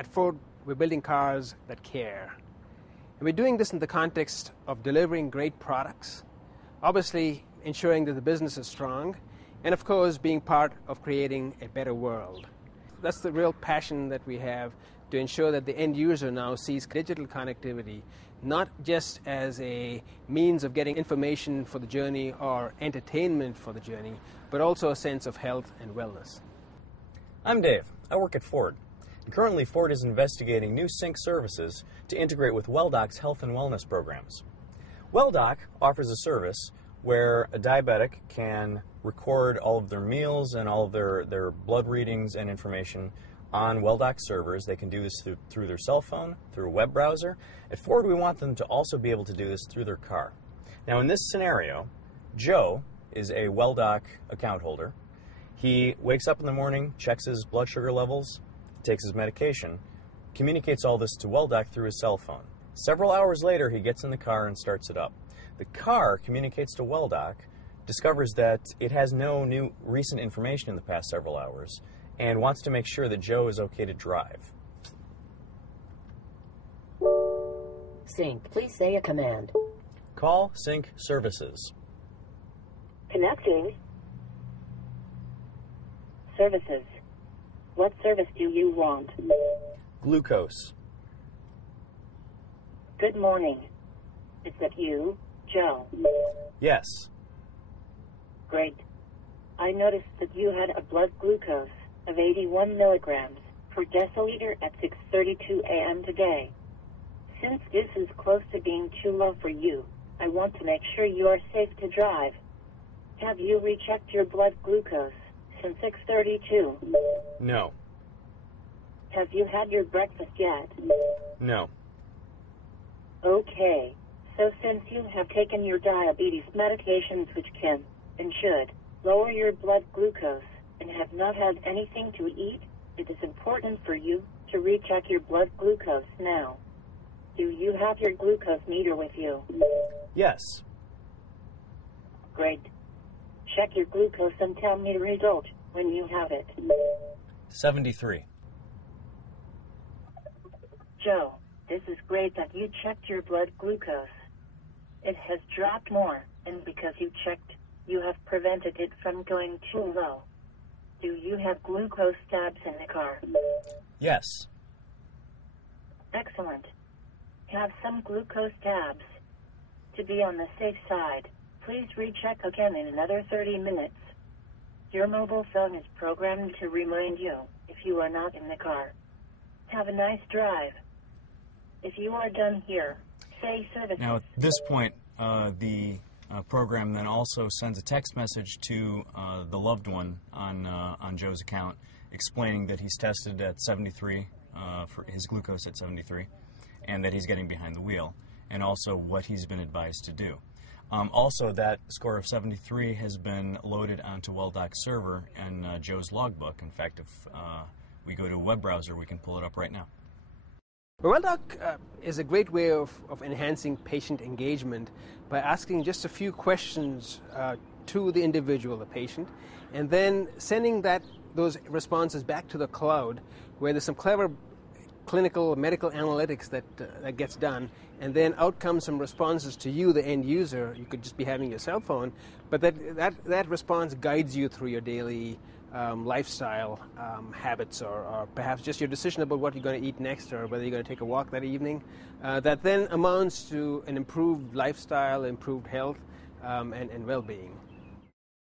At Ford, we're building cars that care. And we're doing this in the context of delivering great products, obviously ensuring that the business is strong, and of course being part of creating a better world. That's the real passion that we have, to ensure that the end user now sees digital connectivity not just as a means of getting information for the journey or entertainment for the journey, but also a sense of health and wellness. I'm Dave. I work at Ford. And currently, Ford is investigating new sync services to integrate with WellDoc's health and wellness programs. WellDoc offers a service where a diabetic can record all of their meals and all of their blood readings and information on WellDoc servers. They can do this through their cell phone, through a web browser. At Ford, we want them to also be able to do this through their car. Now, in this scenario, Joe is a WellDoc account holder. He wakes up in the morning, checks his blood sugar levels, takes his medication, communicates all this to WellDoc through his cell phone. Several hours later, he gets in the car and starts it up. The car communicates to WellDoc, discovers that it has no new recent information in the past several hours, and wants to make sure that Joe is okay to drive. Sync, please say a command. Call Sync Services. Connecting. Services. What service do you want? Glucose. Good morning. Is that you, Joe? Yes. Great. I noticed that you had a blood glucose of 81 milligrams per deciliter at 6:32 a.m. today. Since this is close to being too low for you, I want to make sure you are safe to drive. Have you rechecked your blood glucose since 6:32? No. Have you had your breakfast yet? No. Okay. So since you have taken your diabetes medications, which can and should lower your blood glucose, and have not had anything to eat, it is important for you to recheck your blood glucose now. Do you have your glucose meter with you? Yes. Great. Check your glucose and tell me the result when you have it. 73. Joe, this is great that you checked your blood glucose. It has dropped more, and because you checked, you have prevented it from going too low. Do you have glucose tabs in the car? Yes. Excellent. Have some glucose tabs. To be on the safe side, please recheck again in another 30 minutes. Your mobile phone is programmed to remind you if you are not in the car. Have a nice drive. If you are done here, say services. Now, at this point, the program then also sends a text message to the loved one on Joe's account, explaining that he's tested at 73 for his glucose at 73, and that he's getting behind the wheel, and also what he's been advised to do. Also, that score of 73 has been loaded onto WellDoc's server and Joe's logbook. In fact, if we go to a web browser, we can pull it up right now. WellDoc is a great way of enhancing patient engagement by asking just a few questions to the individual, the patient, and then sending those responses back to the cloud, where there's some clever clinical medical analytics that gets done, and then out comes some responses to you, the end user. You could just be having your cell phone, but that response guides you through your daily lifestyle habits, or perhaps just your decision about what you're going to eat next, or whether you're going to take a walk that evening. That then amounts to an improved lifestyle, improved health, and well-being.